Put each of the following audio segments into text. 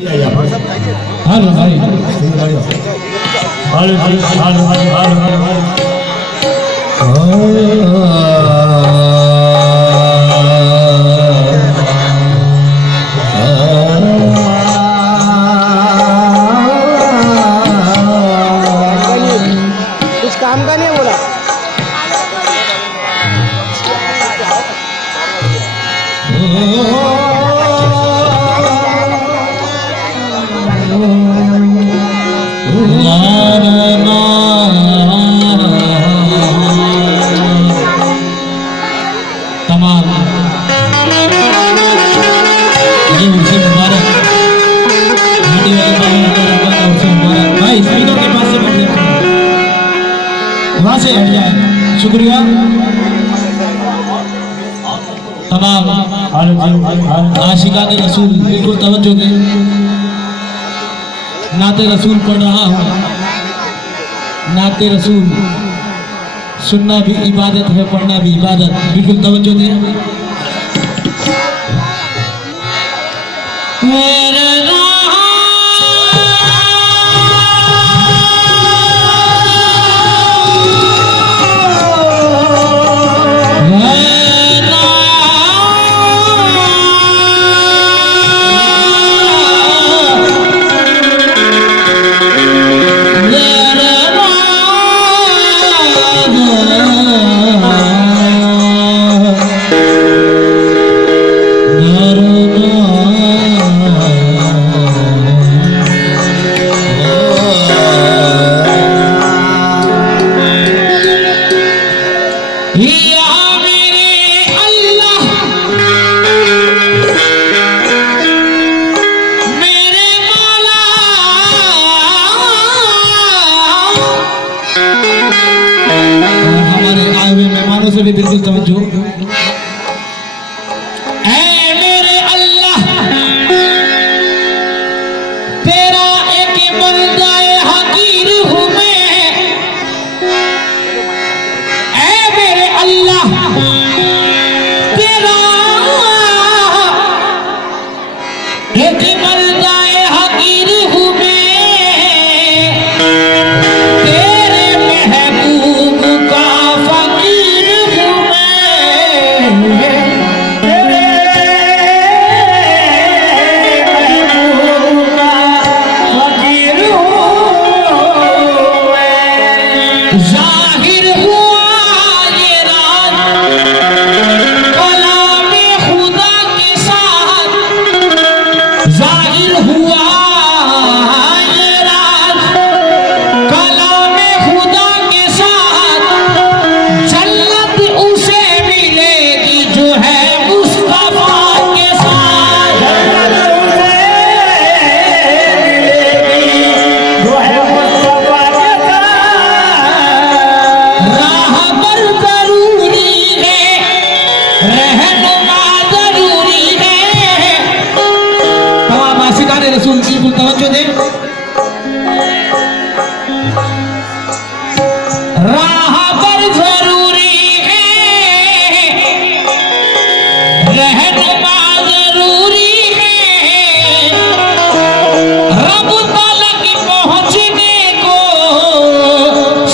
हालो भाई हालो हालो हालो कुछ काम का नहीं बोला। तमाम ये उसे मुबारक भाई स्पीकर के पास से बैठ जाए, वहां से हट जाए। शुक्रिया तमाम आशिका के रसूल बिल्कुल तवज्जो दें। नाते रसूल पढ़ रहा हूँ। नाते रसूल सुनना भी इबादत है, पढ़ना भी इबादत। बिल्कुल तवज्जो दें। से भी बिल्कुल तवज्जो। ऐ मेरे अल्लाह तेरा एक बंदाए हकीर हूँ मैं। ऐ मेरे अल्लाह तेरा एक बंदाए हकीर हूँ मैं। जाहिर हुआ ये राज कलामे खुदा के साथ। जाहिर हुआ ये राज कलामे खुदा के साथ। जन्नत उसे मिलेगी जो है मुस्तफा के साथ। जन्नत उसे मिलेगी जो है मुस्तफा के साथ। राह पर जरूरी है, रहनुमा जरूरी है। तमाम आशिकाने रसूल बिल्कुल तवज्जो दें। राह पर जरूरी है, रहनुमा जरूरी है। रब तलक पहुंचने को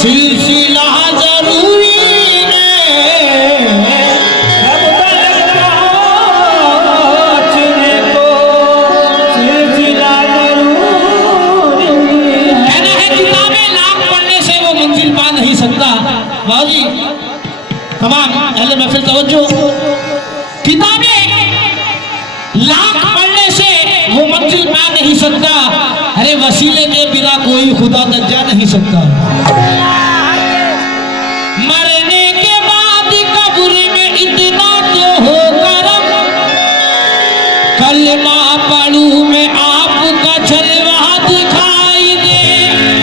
सिलसिला जरूरी है। रब तलक पहुंचने को सिलसिला जरूरी है। कहना है किताबें लाख पढ़ने से वो मंजिल पा नहीं सकता। वाह जी तमाम अहले महफिल तवज्जो। किताबें लाख पढ़ने से वो मंजिल पा नहीं सकता। अरे वसीले के बिना कोई खुदा तक जा नहीं सकता। मरने के बाद कब्र में इतना तो हो करम। कलमा पढ़ूं मैं आपका जलवा दिखाई दे।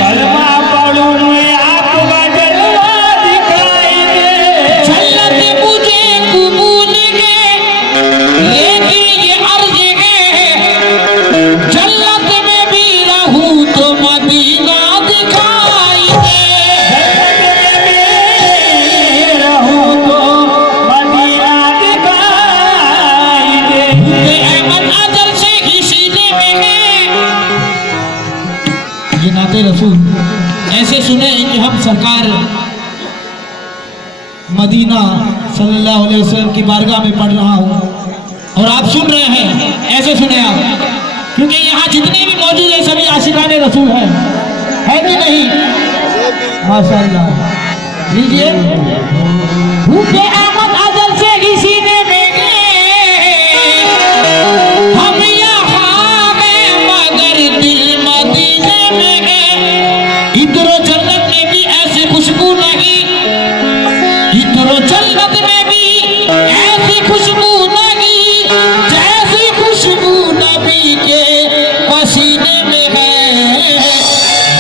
कलमा पढ़ूं मैं आपका जलवा दिखाई दे। जन्नत मुझे कबूल है लेकिन ये अर्ज है जन्नत में भी रहूं तो मदीना दिखाई दे। जन्नत में भी रहूं तो मदीना दिखाई दे। अहमद अजल से ही सीने में है के नाते रसूल ऐसे सुने कि हम सरकार मदीना सल्लल्लाहु अलैहि वसल्लम की बारगाह में पढ़ रहा हूँ और आप सुन रहे हैं, ऐसे सुने आप, क्योंकि यहाँ जितने भी मौजूद है सभी आशिकाने रसूल है कि नहीं? माशाअल्लाह। लीजिए भूखे आमद अजल से किसी ने हम यहाँ में मगर दिल मदीने में है। इधरो जन्नत में भी ऐसी खुशबू नहीं, इधरो जन्नत में भी ऐसी खुशबू नहीं जैसी खुशबू नबी के पसीने में है।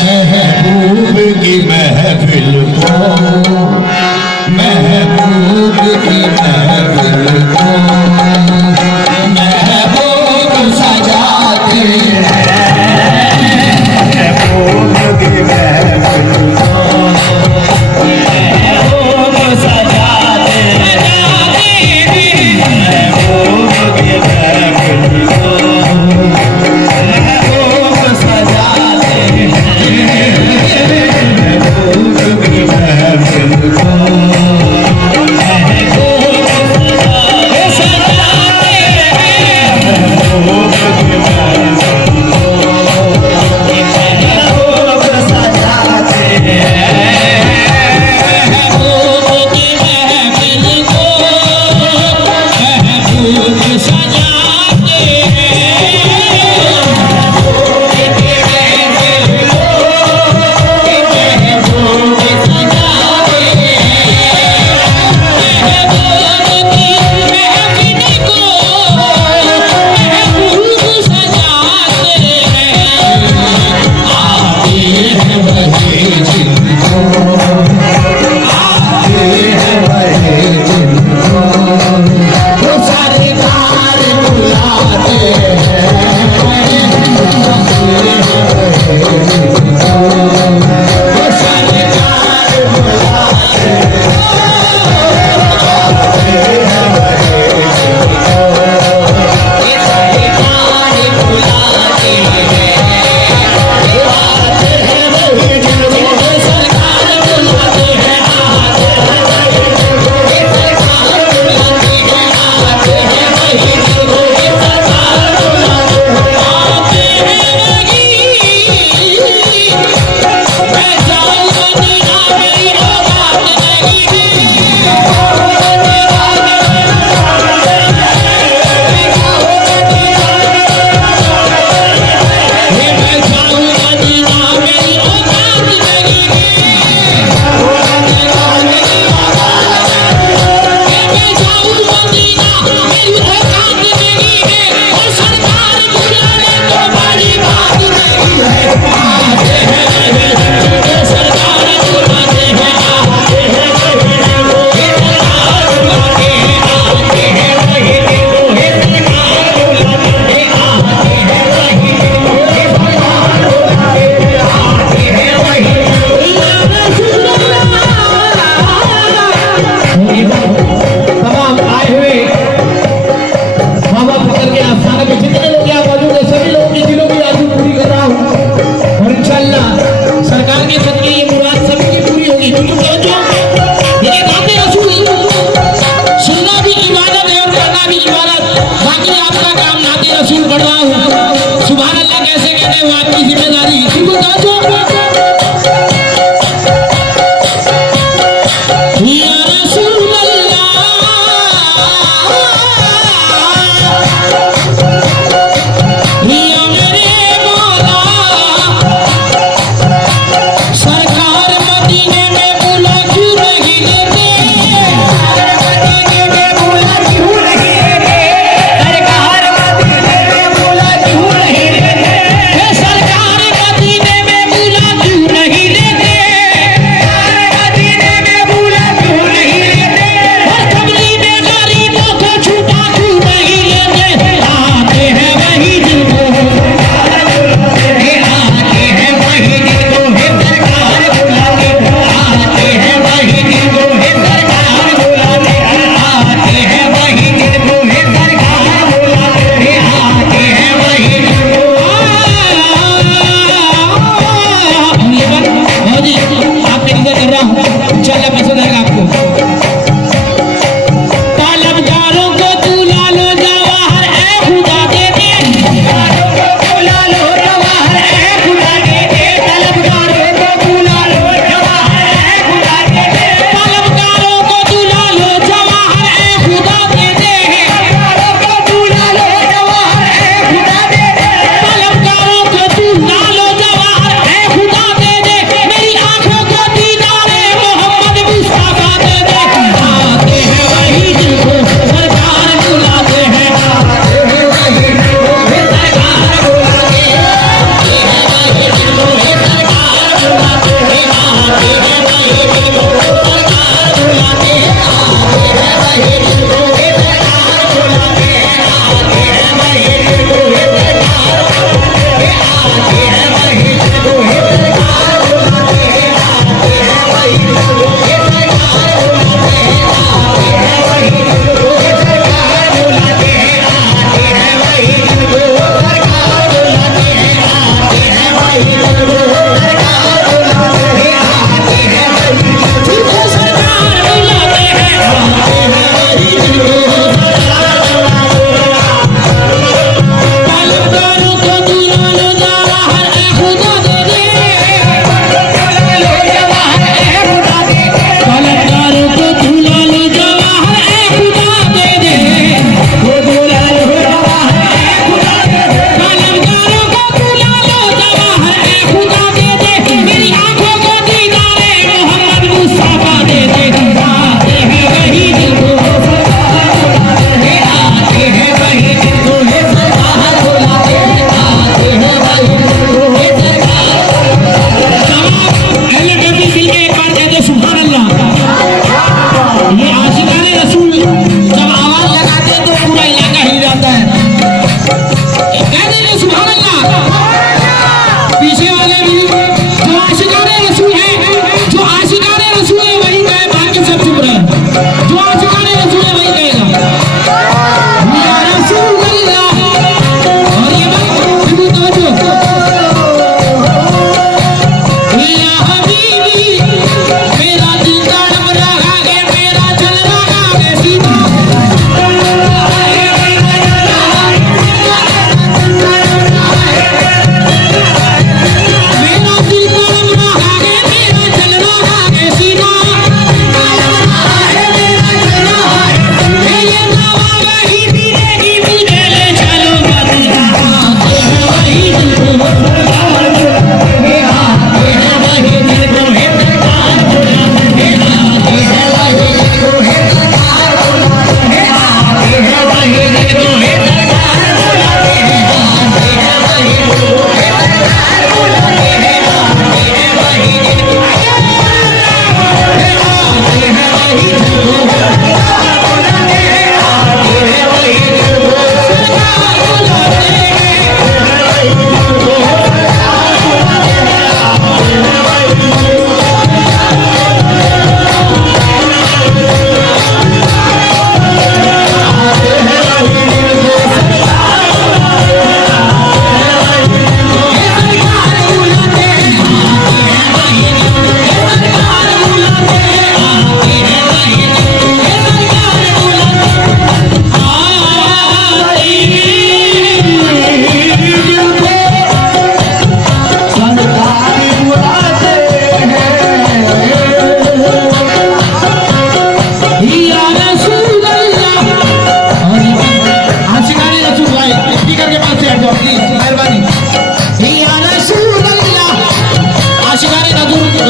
महबूब की महफिल को, महबूब की महफिल को महबूब सजाते हैं। महबूब की महफिल को महबूब सजाते हैं। महबूब की महफिल को महबूब सजाते हैं। महबूब की महफिल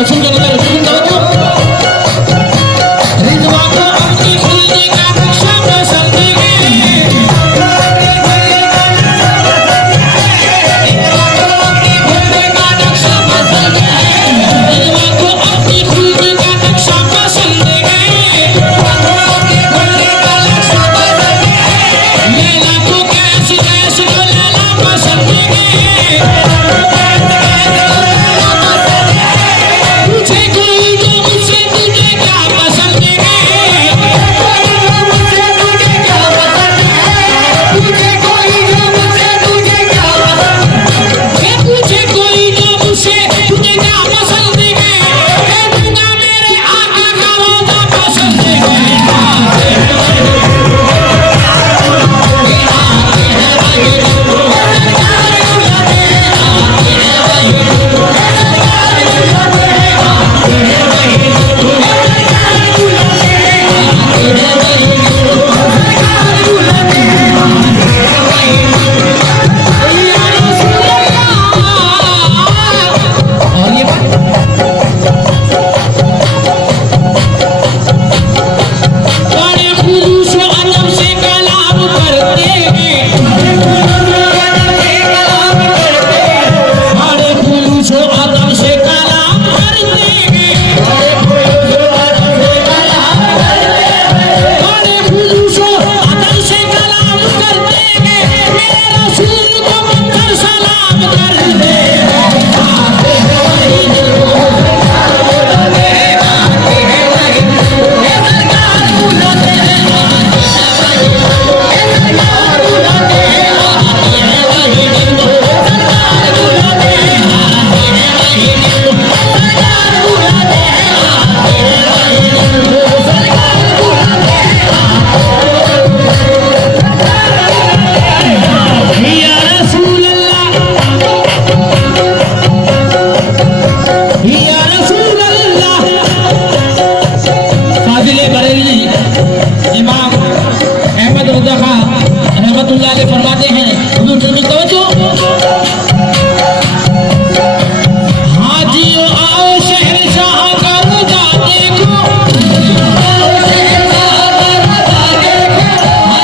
सुन के नजर सुन तो रिजवा को अपनी खुलने का नक्शा पसंद है खुलने का नक्शा पसंद है रिजवा को अपनी खुलने का नक्शा पसंद है खुलने का नक्शा पसंद है लैला को कैसी कैसी लैला पसंद है तुझे कोई जो मुझसे तुझे क्या पसंद है मुझसे तुझे क्या पसंद है तुझे कोई जो मुझसे तुझे क्या पसंद है तुझे कोई जो मुझसे तुझे क्या पसंद है मैं दूंगा मेरे आका का रोजा पसंद और ये बात बड़े खुलूस व अदब से कलाम करते हैं बड़े खुलूस व अदब से कलाम करते हैं बड़े खुलूस व अदब से कलाम करते हैं मेरे रसूल को मंजर सलाम करते या रसूल अल्लाह या रसूल अल्लाह फाजिले बरेली इमाम अहमद रज़ा खान रहमतुल्लाह अलैह फरमाते हैं हुजूर जल्दी तवज्जो हाजियो आओ शहंशाह का रोजा देखो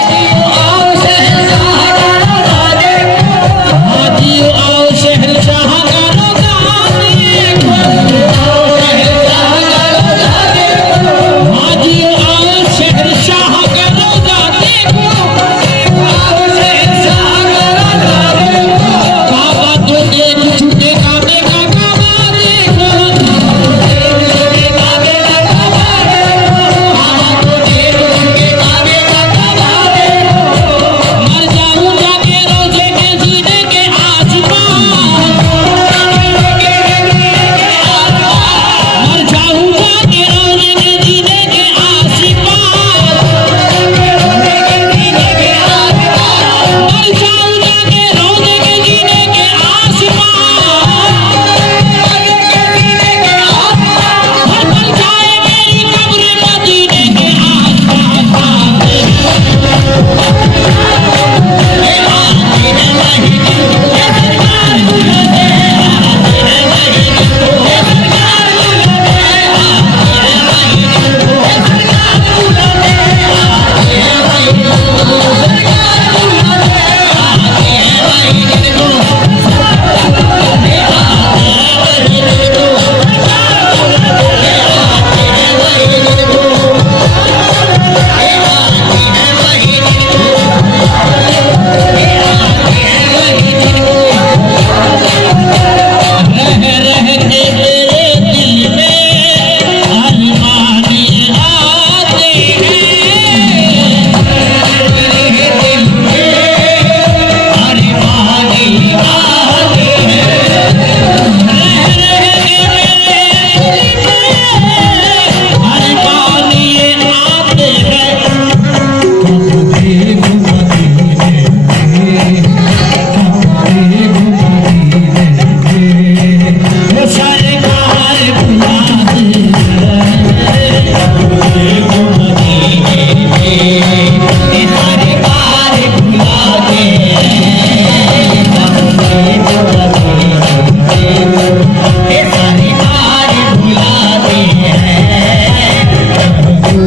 हाजियो आओ शहंशाह का रोजा देखो हाजियो आओ शहंशाह का रोजा देखो हाजियो आओ शहंशाह का रोजा देखो हाजियो आओ शहंशाह का रोजा देखो काबा तो देख झूठे काबे का काबा देखो काबा तो देख झूठे काबे का काबा देखो मर जाऊं जाके रोजे में जीने के आसमान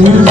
महबूब